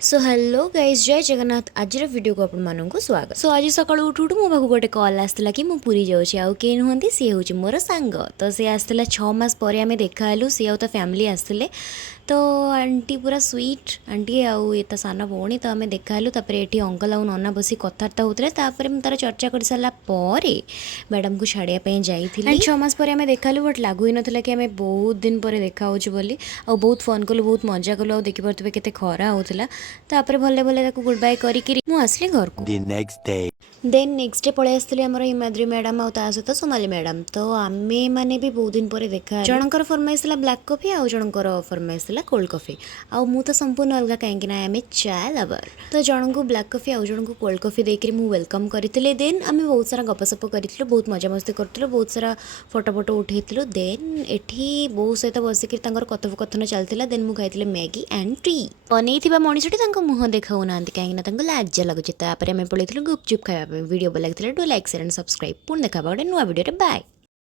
So hello guys जय जगन्नाथ आज video को आपण स्वागत। सो आज सकाळू उठू उठू मो पाखु गोटे कॉल आसला कि मु पुरी जाऊँ आउ के नुहंती सी हूँ मोर सांग तो सी आसला 6 मास पर आम देखालु सी आउ तो फैमिली आसते तो आंटी पूरा स्वीट आंटी आउ ये सान भौणी तो आम देखालु ये अंकल आउ नना बस कथबार्ता होते तार चर्चा कर सारा मैडम को छाड़ियापी जाइए 6 मास पर आम देखालु बट लगू ही नाला कि आम बहुत दिन पर देखा बोली आ बहुत फोन कलु बहुत मजा कलु आ देखिपे केते खरा होता तापर भले भले गुड बाय करी आसली घर को देन नेक्स्ट डे पलि आसती आम हिमाद्री मैडम आ सहित सोमाली मैडम तो आमे मैंने भी बहुत दिन पर देखा जनकर फरमाइश ब्लैक कॉफी आउ जनकर फरमाइश कोल्ड कॉफी आउ मु तो संपूर्ण अलग कहीं आम चाय लवर तो जन को ब्लैक कॉफी आउ जन को कोल्ड कॉफी देकर मुझे वेलकम करी देन आम बहुत सारा गपसप करूँ बहुत मजामस्ती करूँ बहुत सारा फोटो फोटो उठेलु देन एठी बो सहित बसिक कथोपकथन चलता देन मुझे खाई मैगी एंड टी बनई मनीषटी मुह देखा ना कहीं लाजा लगुच आम पलैलु गुपचुप खाया वीडियो भल लगी do like share and subscribe पुणी देखा गोटे नुआ वीडियो बाय।